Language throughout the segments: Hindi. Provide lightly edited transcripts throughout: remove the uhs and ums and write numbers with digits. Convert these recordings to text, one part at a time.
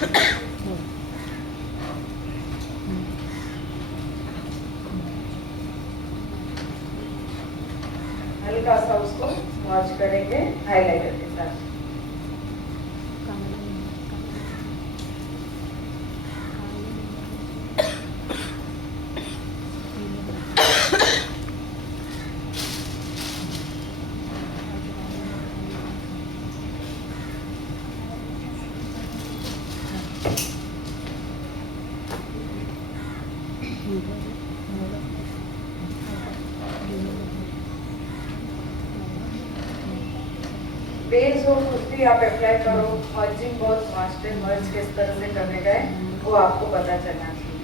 हल्का सा उसको स्मॉच करेंगे हाइलाइटर के साथ। बेस हो कुछ भी आप अप्लाई करो, मर्जिंग बहुत फास्ट है, मर्ज किस तरह से करने का है वो आपको पता चलना चाहिए।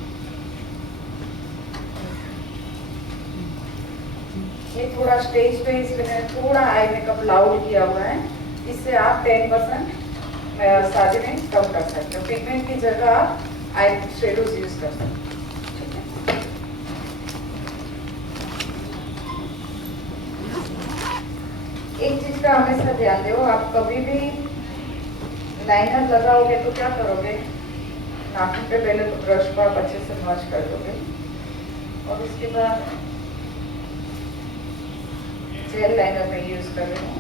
ये थोड़ा स्टेज पे इसलिए मैंने थोड़ा आई मेकअप लाउड किया हुआ है, इससे आप 10% शादी में कम कर सकते हो। पिगमेंट की जगह आप आई शेडोज यूज कर सकते हो। एक चीज का हमेशा ध्यान दो, आप कभी भी लाइनर लगाओगे तो क्या करोगे, नाखून पे पहले तो ब्रश को आप अच्छे से वॉश कर दोगे और उसके बाद जेल लाइनर में यूज कर रही हूँ।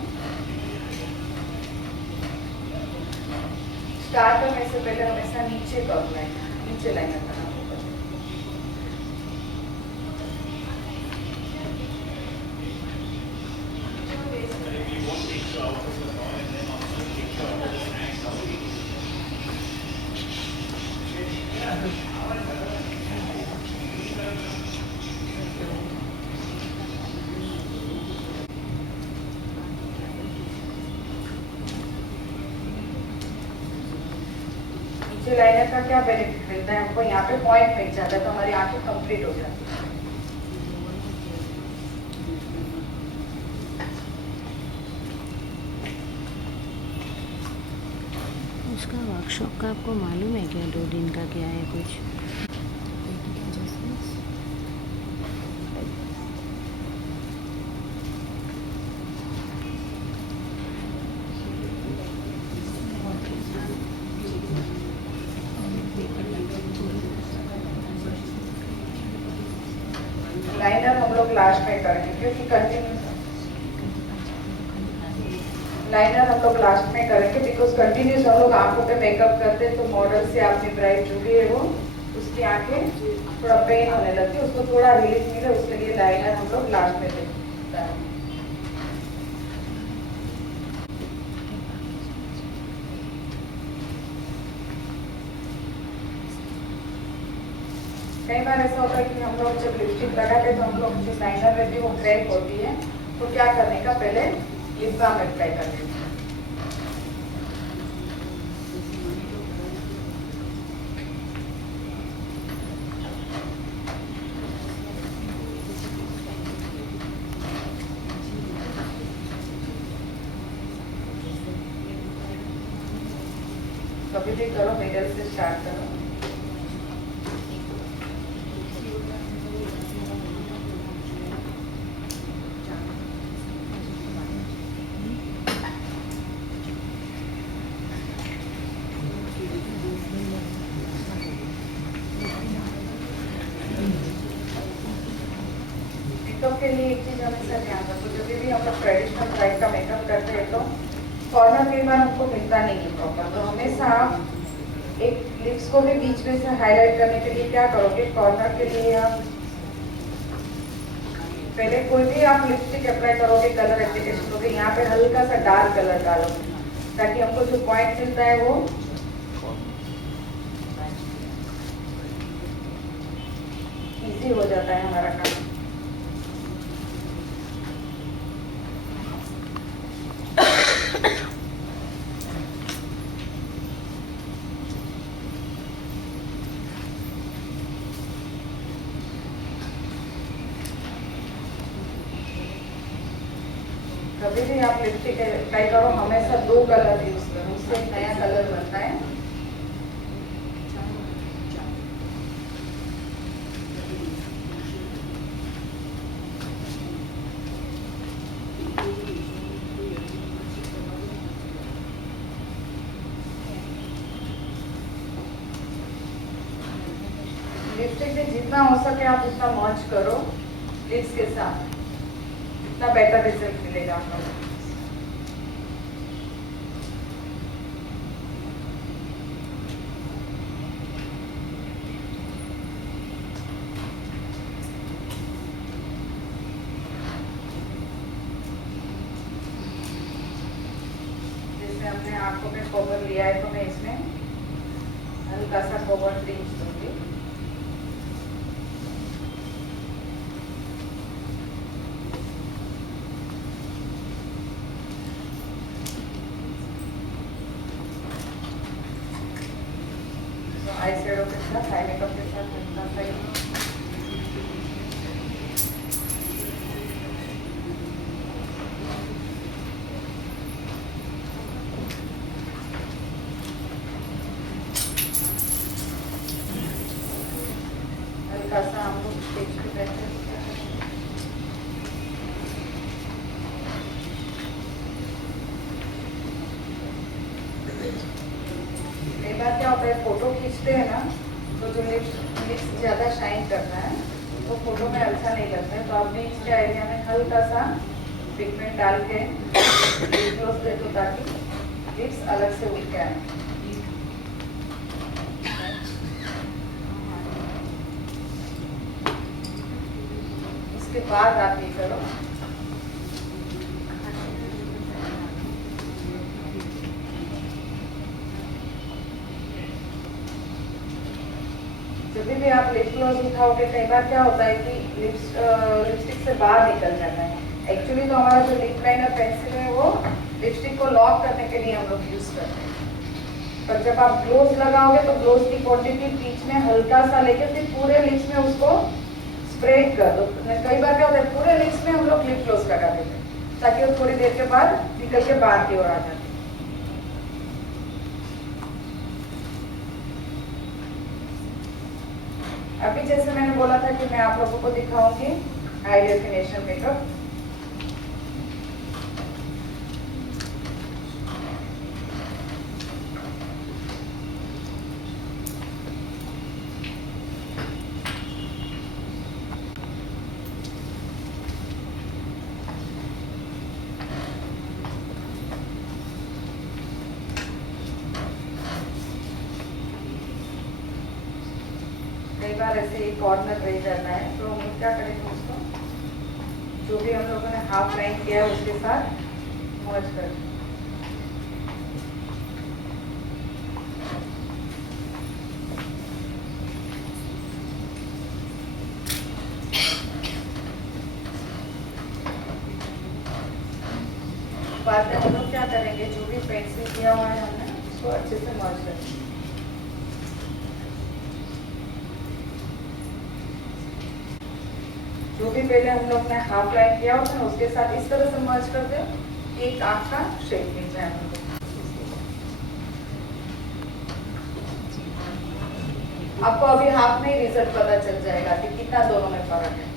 स्टार्ट करने से पहले हमेशा नीचे का नीचे लाइनर बनाना होगा। लाइनर का क्या बेनिफिट मिलता है हमको, यहाँ पे पॉइंट मिल जाता है तो हमारी आंखें कंप्लीट हो जाती है। उसका वर्कशॉप का आपको मालूम है क्या, 2 दिन का क्या है कुछ? लाइनर हम लोग लास्ट में करेंगे क्योंकि कंटिन्यूस लाइनर हम लोग लास्ट में करेंगे बिकॉज कंटिन्यूस हम लोग आंखों पे मेकअप करते हैं तो मॉडल से आपकी ब्राइड जो भी है वो उसकी आंखें थोड़ा पेन होने लगती है, उसको थोड़ा रिलीफ मिले उसके लिए लाइनर हम लोग लास्ट में देते हैं। कई बार ऐसा होता है कि हम लोग जब लिपस्टिक लगाते हैं तो हम लोग जो लाइनर रहती है वो क्रैक होती है, तो क्या करने का, पहले लिप बाम अप्लाई कर देते हैं। कभी भी करो मिडल से स्टार्ट करो। मेकअप के लिए एक चीज हमेशा ध्यान रखो, जब भी हम लोग ट्रेडिशनल ब्राइड का मेकअप करते हैं तो कॉर्नर कई बार हमको मिलता नहीं है प्रॉपर, तो हमेशा आप एक लिप्स को भी बीच में से हाईलाइट करने के लिए क्या करोगे, कॉर्नर के लिए आप पहले कोई भी आप लिपस्टिक अप्लाई करोगे, कलर एप्लीकेशन करोगे, यहाँ पे हल्का सा डार्क कलर डालोगे ताकि हमको जो पॉइंट मिलता है वो इजी हो जाता है हमारा काम। कभी भी आप लिपस्टिक अप्लाई करो हमेशा 2 कलर यूज करो, उससे एक नया कलर बनता है। लिपस्टिक भी जितना हो सके आप उतना मर्ज करो लिप्स के साथ, इतना बेटर रिजल्ट मिलेगा आपको। जैसे हमने आंखों में कोबर लिया है तो मैं इसमें हल्का सा कोबर टिंच दूंगी। आई शेडो के साथ, आई मेकअप के साथ हल्का सा हल्का सा हम लोग स्टेज पे बैठे क्या होता है, फोटो खींचते हैं ना तो जो लिप्स ज़्यादा शाइन करता है तो फोटो में अच्छा नहीं लगता है। तो आप बीच के एरिया में हल्का सा पिगमेंट डाल के क्लोज दे दो ताकि लिप्स अलग से उठ के आए। इसके बाद आप ये करो, जब भी आप लिप ग्लॉस उठाओगे कई बार क्या होता है कि लिपस्टिक से बाहर निकल जाता है। एक्चुअली तो हमारा जो लिप लाइनर पेंसिल है वो लिपस्टिक को लॉक करने के लिए हम लोग यूज करते हैं, पर जब आप ग्लोस लगाओगे तो ग्लोस की क्वांटिटी बीच में हल्का सा लेके फिर पूरे लिप्स में उसको स्प्रेड कर दो। कई बार क्या होता है पूरे लिप्स में हम लोग लिप ग्लोस लगा देते हैं ताकि वो थोड़ी देर के बाद निकल के बाहर की ओर आ जाए। अभी जैसे मैंने बोला था कि मैं आप लोगों को दिखाऊंगी हाई डेफिनेशन मेकअप। कई बार ऐसे एक कॉर्नर रह जाता है तो हम क्या करेंगे, उसको जो भी हम लोगों ने हाफ लाइन किया है उसके साथ मर्ज कर। बाद में हम लोग क्या करेंगे, जो भी पेंसिल किया हुआ है हमने उसको अच्छे से मर्ज करेंगे। जो भी पहले हम लोग ने हाफ लाइन किया होता है उसके साथ इस तरह से मर्ज कर दे, एक आंख का शेप मिल जाए हम लोग। आपको अभी हाफ में ही रिजल्ट पता चल जाएगा कि कितना दोनों में फर्क है।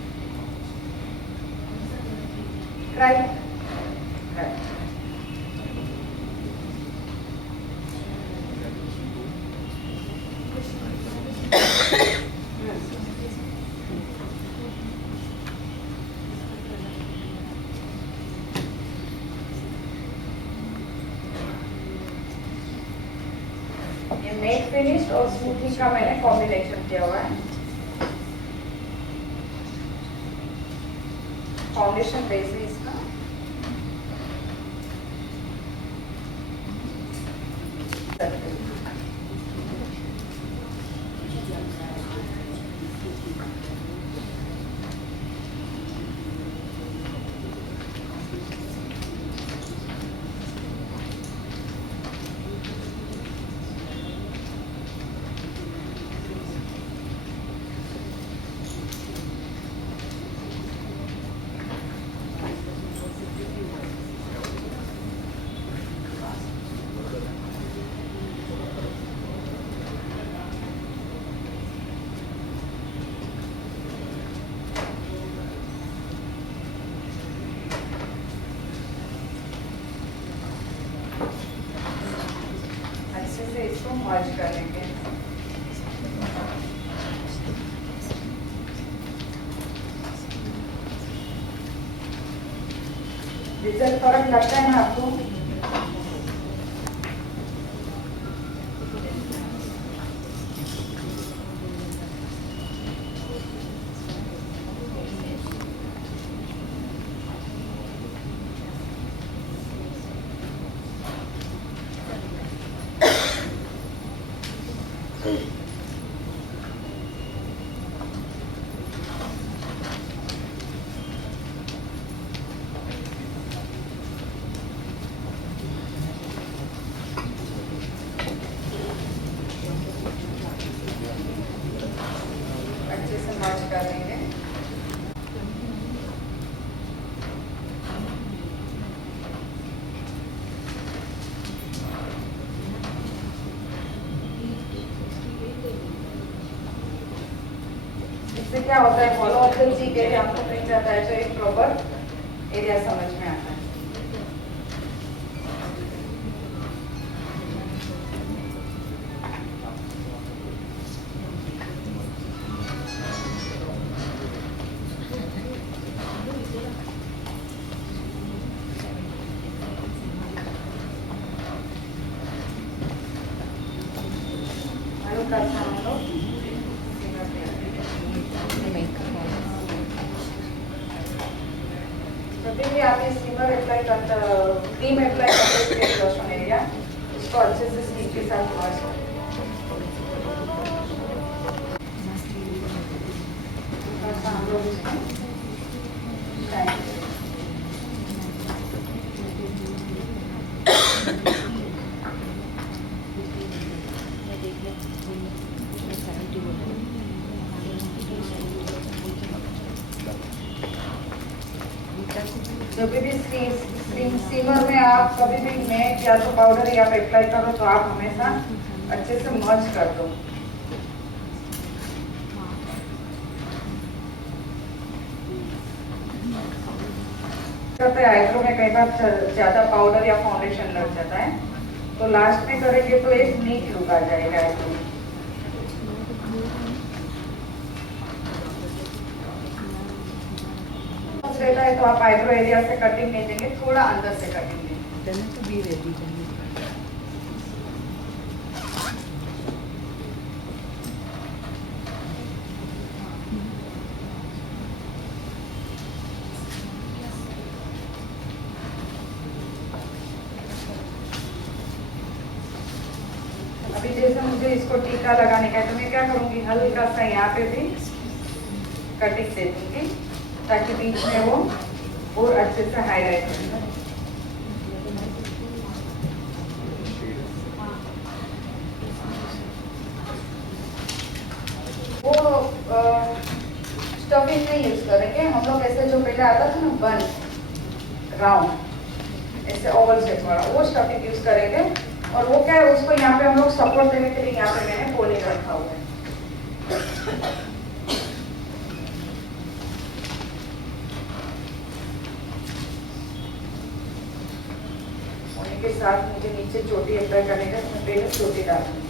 ट्राई ये मेट फिनिश और स्मूथिंग का मैंने कॉम्बिनेशन किया हुआ है। फाउंडेशन बेस है इसका। अच्छे से इसको मर्ज कर लेंगे। रिजल्ट फर्क लगता है ना आपको? अच्छे से मर्ज कर लेंगे। इससे क्या होता है, follow of the cheek area आपको मिल जाता है, तो एक प्रॉपर एरिया समझ में आता है। हल्का सा हम लोग जब भी आप ये स्टीमर अप्लाई करते, क्रीम अप्लाई करते हैं लोशन एरिया, इसको अच्छे से स्टिक के साथ वॉश करें। थोड़ा-सा हम लोग इसको शाइन करें। जब भी स्टीमर में आप कभी भी मैट या तो पाउडर या अप्लाई करो तो आप हमेशा अच्छे से मर्ज कर दो। आईब्रो में कई बार ज्यादा पाउडर या फाउंडेशन लग जाता है, तो लास्ट में करेंगे तो एक नीट लुक आ जाएगा आईब्रो में। रहता है तो आप आईब्रो एरिया से कटिंग नहीं देंगे, थोड़ा अंदर से कटिंग देंगे। अभी जैसे मुझे इसको टीका लगाने का है, तो मैं क्या करूँगी, हल्का सा यहाँ पे भी कटिंग दे दूँगी ताकि बीच में वो और अच्छे से हाईलाइट हो जाए। वो स्टफिंग नहीं यूज करेंगे हम लोग, ऐसे जो पहले आता था ना बन राउंड ऐसे ओवल शेप वाला, वो स्टफिंग यूज करेंगे। और वो क्या है, उसको यहाँ पे हम लोग सपोर्ट देने के लिए यहाँ पे मैंने पोनी रखा हुआ है। पोनी के साथ मुझे नीचे चोटी अप्लाई करने का, तो मैं पहले चोटी डालूंगी।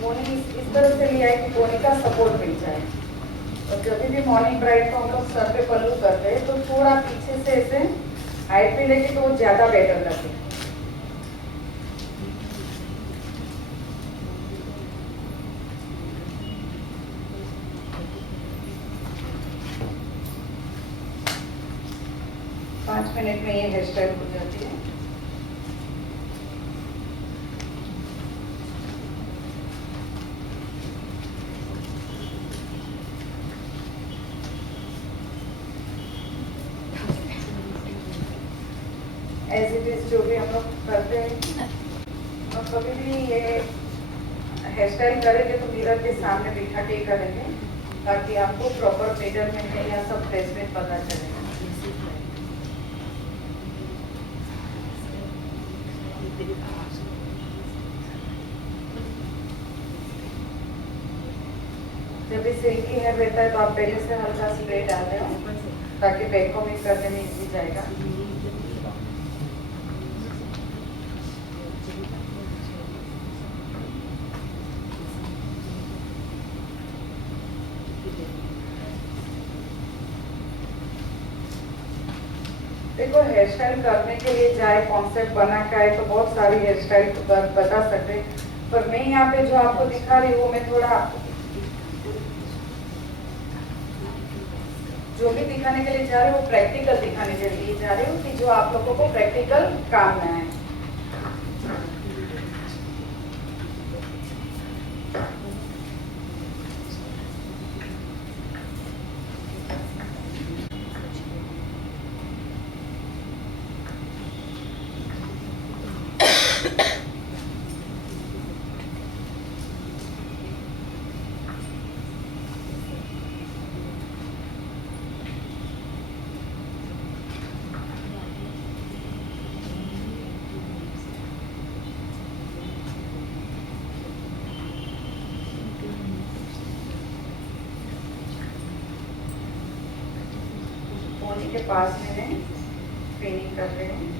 मॉर्निंग इस तरह से लिया है कि कोने का सपोर्ट मिल जाए। और जब भी मॉर्निंग ब्राइड को हम लोग सर पे पल्लू करते हैं तो थोड़ा पीछे से ऐसे हाइट पे लेके तो ज्यादा बेटर लगते हैं। पाँच मिनट में ये हेयर स्टाइल हो जाती है। एज इट इज जो भी हम लोग करते हैं, तो कभी भी ये हेयर स्टाइल करेंगे तो मिरर के सामने बिठा के करेंगे ताकि आपको प्रॉपर मेजरमेंट है या सब प्लेसमेंट पता चलेगा। जब भी सिल्की हेयर रहता है तो आप पहले से हल्का स्प्रे डाल दें ताकि बैक कॉम्बिंग करने में इजी जाएगा। देखो हेयर स्टाइल करने के लिए चाहे कॉन्सेप्ट बना के आए तो बहुत सारी हेयर स्टाइल बता सकते हैं, पर मैं यहाँ पे जो आपको दिखा रही हूँ मैं थोड़ा जो भी दिखाने के लिए जा रही हूँ वो प्रैक्टिकल दिखाने के लिए जा रही हूँ कि जो आप लोगों को प्रैक्टिकल काम में आए। पोनी के पास मैंने पिनिंग कर रही हूँ।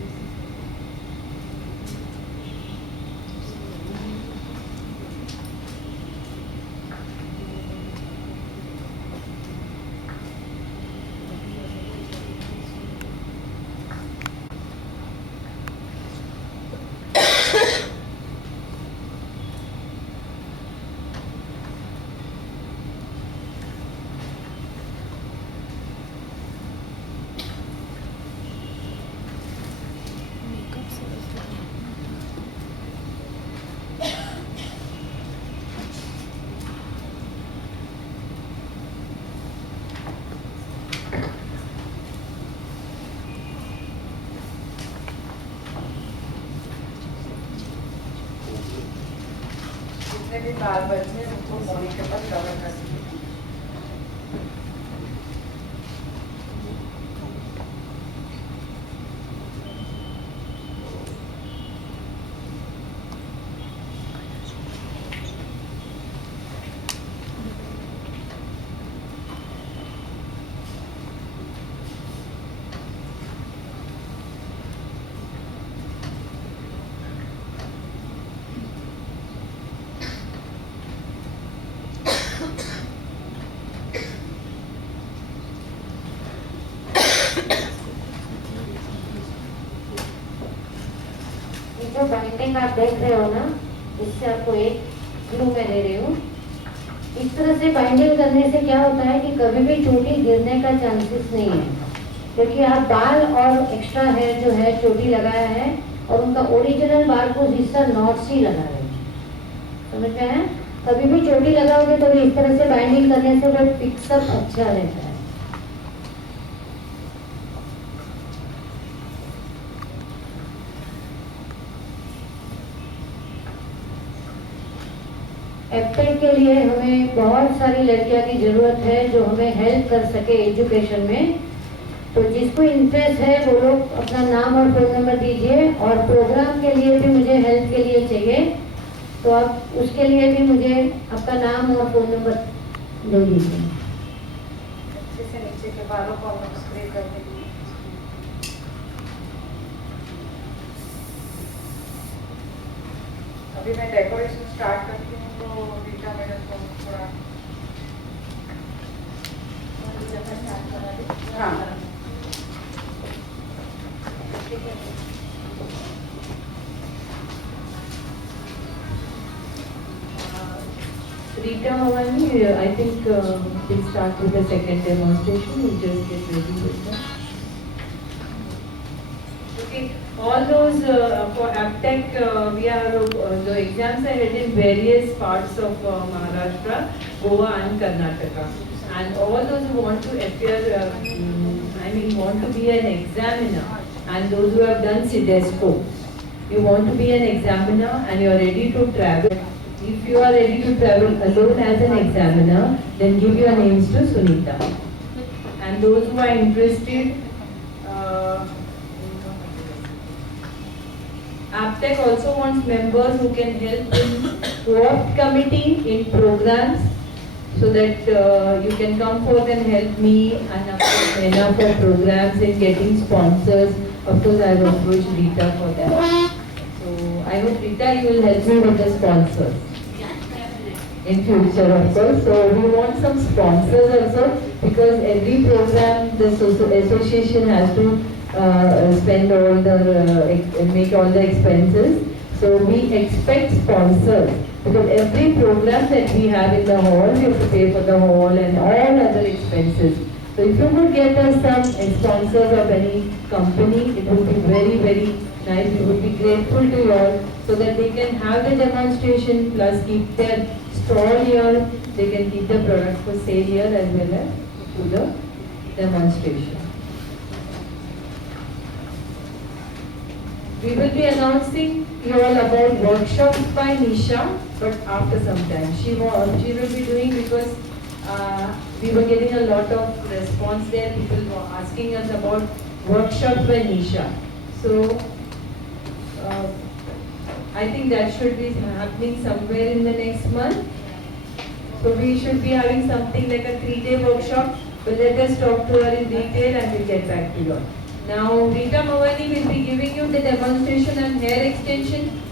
जितने भी बाल बचे उनको पोनी के ऊपर कवर कर दीजिए। जो बाइंडिंग आप देख रहे हो ना, इससे आपको एक क्लू मैं दे रही हूँ। इस तरह से बाइंडिंग करने से क्या होता है कि कभी भी चोटी गिरने का चांसेस नहीं है, क्योंकि आप बाल और एक्स्ट्रा हेयर जो है चोटी लगाया है और उनका ओरिजिनल बाल को हिस्सा नॉट्स ही लगा रहे हैं, समझ में है। कभी भी चोटी लगाओगे तो इस तरह से बाइंडिंग करने से वो फिक्सअप अच्छा रहता है। एफटेक के लिए हमें बहुत सारी लड़कियां की ज़रूरत है जो हमें हेल्प कर सके एजुकेशन में। तो जिसको इंटरेस्ट है वो लोग अपना नाम और फ़ोन नंबर दीजिए, और प्रोग्राम के लिए भी मुझे हेल्प के लिए चाहिए तो आप उसके लिए भी मुझे आपका नाम और फ़ोन नंबर दे दीजिए। अच्छे से नीचे के बालों को हम लोग स्प्रे कर देंगे। अभी मैं डेकोरेशन स्टार्ट करती हूँ तो रीटा मैडम को थोड़ा हाँ Rita Bhavani, I think we'll start with the second demonstration. We'll just get ready with that. Okay, all those for APTEC, we are the exams are held in various parts of Maharashtra, Goa and Karnataka. And all those who want to appear, want to be an examiner, and those who have done CIDESCO, you want to be an examiner and you are ready to travel. If you are ready to travel alone as an examiner, then give your names to Sunita. And those who are interested, APTEC also wants members who can help in co-op committee, in programs, so that you can come forth and help me and of course Nena for programs and getting sponsors. Of course, I will approach Rita for that. So I hope Rita, you will help me with the sponsors in future, of course. So we want some sponsors also, because every program the association has to spend all the make all the expenses. So we expect sponsors, because every program that we have in the hall, we have to pay for the hall and all other expenses. So if you could get us some sponsors of any company, it would be very, very nice. We would be grateful to you all, so that they can have the demonstration plus keep their stall here. They can keep the products for sale here as well as to the demonstration. We will be announcing you all about workshops by Nisha, but after some time. She will be doing, because we were getting a lot of response there. People were asking us about workshops by Nisha. So I think that should be happening somewhere in the next month. So we should be having something like a 3-day workshop. But let us talk to her in detail and we'll get back to you all. Now Rita Mawani will be giving you the demonstration on hair extension.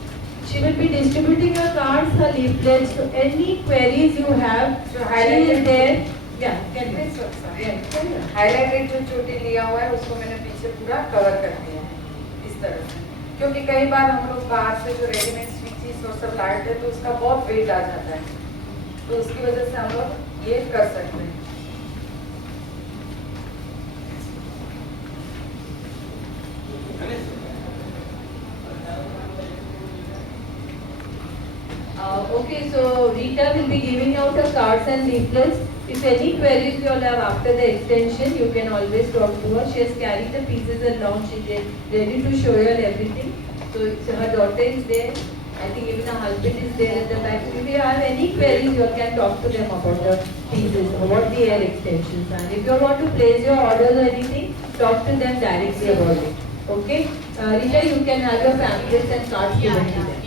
She will be distributing her cards, her leaflets. So any queries you have, So she highlighted is there. Yeah, can Please, sir. yeah. Highlighted जो चोटी लिया हुआ है उसको मैंने पीछे पूरा कवर कर दिया है इस तरह से, क्योंकि कई बार हम लोग बाहर से जो रेडीमेड स्टिचेस और सब लाते हैं तो उसका बहुत वेट आ जाता है, तो उसकी वजह से हम लोग ये कर सकते हैं. Okay, so Rita will be giving out her cards and leaflets. If any queries you all have after the extension, you can always talk to her. She has carried the pieces along. She is ready to show you all everything. So her daughter is there. I think even her husband is there at the back. If you have any queries, you all can talk to them about the pieces, about the hair extensions. And if you all want to place your orders or anything, talk to them directly about it. Okay? Rita, you can have your pamphlets and cards given to them.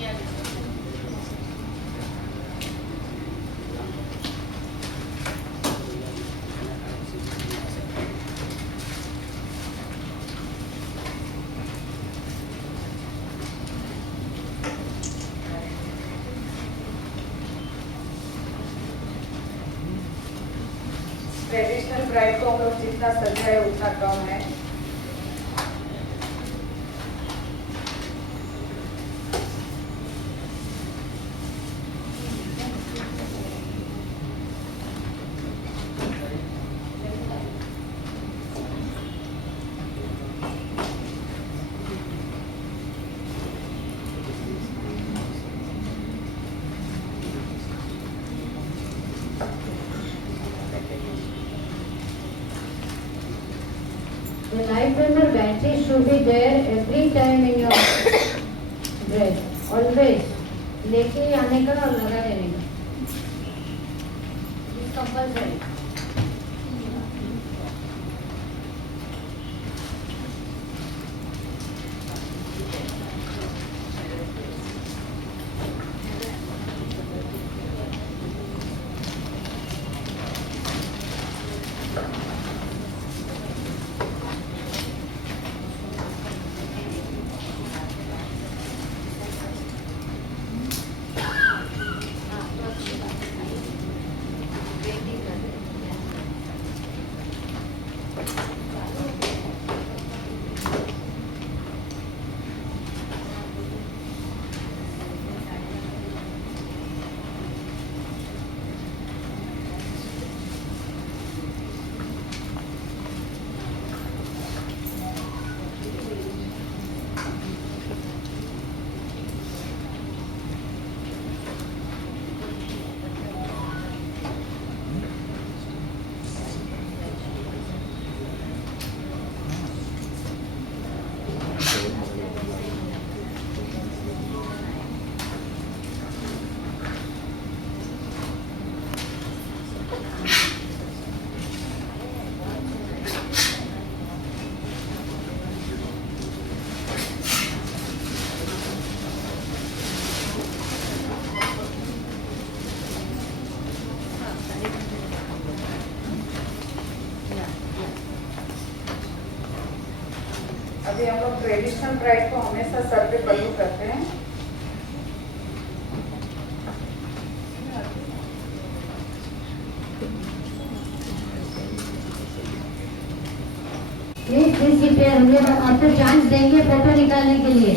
Traditional bride को हम लोग जितना सजाए उतना कम है. The life timer battery should be there every time in your dress. Always. लेके आने का और लगा देने का. It's compulsory. अभी हम लोग ट्रेडिशनल ब्राइड को हमेशा सर पे पल्लू करते हैं। प्लीज प्लीज हम लोग आपको चांस देंगे फोटो निकालने के लिए।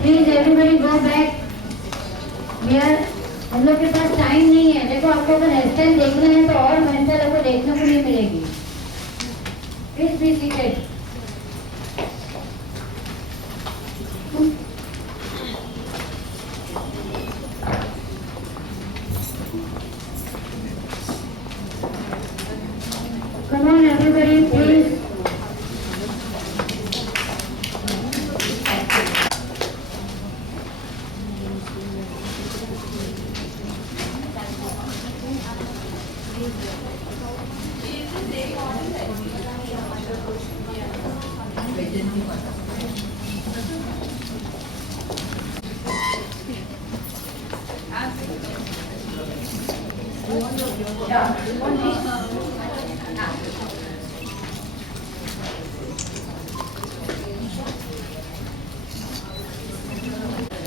Please everybody go back. हम लोग के पास टाइम नहीं है। देखो आपको अगर हेयर स्टाइल देखना है तो और मेहनत आपको देखने को नहीं मिलेगी। Please please seated. Come on everybody please.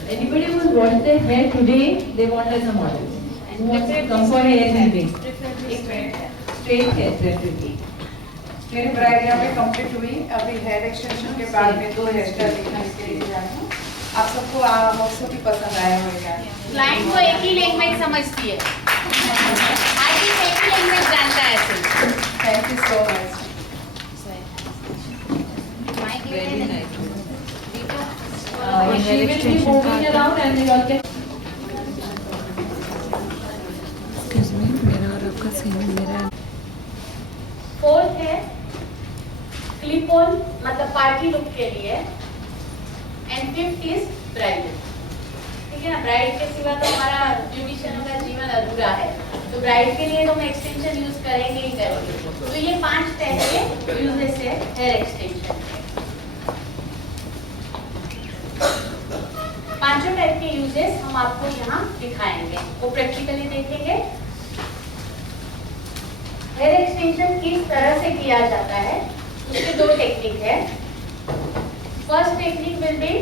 Anybody who wants their hair today, they want as a model. Who wants to come for hair weaving? Straight hair preferably. मेरी ब्राइड यहाँ पे कंप्लीट हुई। अभी हेयर एक्सटेंशन के बाद में 2 हेयर स्टाइल दिखा इसके लिए जा रही हूँ। आप सबको होप्स की पसंद आया होगा। क्लाइंट को एक ही लैंग्वेज समझती है, आर्टिस्ट एक ही लैंग्वेज जानता है ऐसे। Thank you so much. Very nice. She will be moving around and you all can. Excuse me, मेरा और आपका सेम मेरा फोर्थ है क्लिप ऑन, मतलब पार्टी लुक के लिए, एंड फिफ्थ इज ब्राइडल। ठीक है ना, ब्राइड के सिवा तो हमारा ब्यूटिशियनों का जीवन अधूरा है, तो ब्राइड के लिए तो हम एक्सटेंशन यूज करेंगे ही करेंगे। तो ये 5 टाइप के यूजेस है हेयर एक्सटेंशन। 5 टाइप के यूजेस हम आपको यहाँ दिखाएंगे, वो प्रैक्टिकली देखेंगे। हेयर एक्सटेंशन किस तरह से किया जाता है, उसके 2 टेक्निक है। First technique will be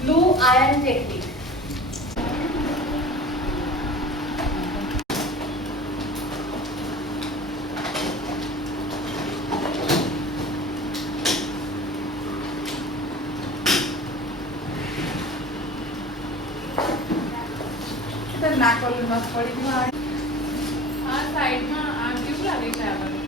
blue iron technique. नाक वाली मस्त पड़ी આ સાઈડમાં આ કેવું લાગે છે આ બધું?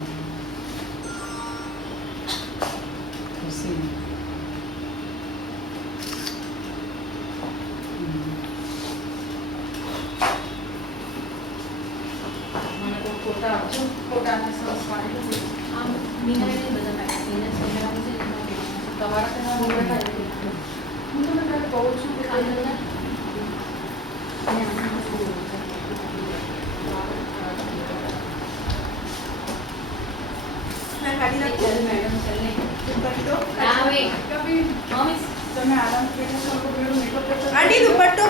મને તો ફોટા આપજો, ફોટાને સરસ પાડી આમ મીનાને બધા મેગઝીન વગેરે છે, તમારા ત્યાં મોબાઈલ આવી ગયો. હું તો મને કહું છું કે ખાલી મેડમ ચલને ના હવે કभी મમ્મી તમે આરામ કરીને सबको मेकअप આંટી દુપટ્ટો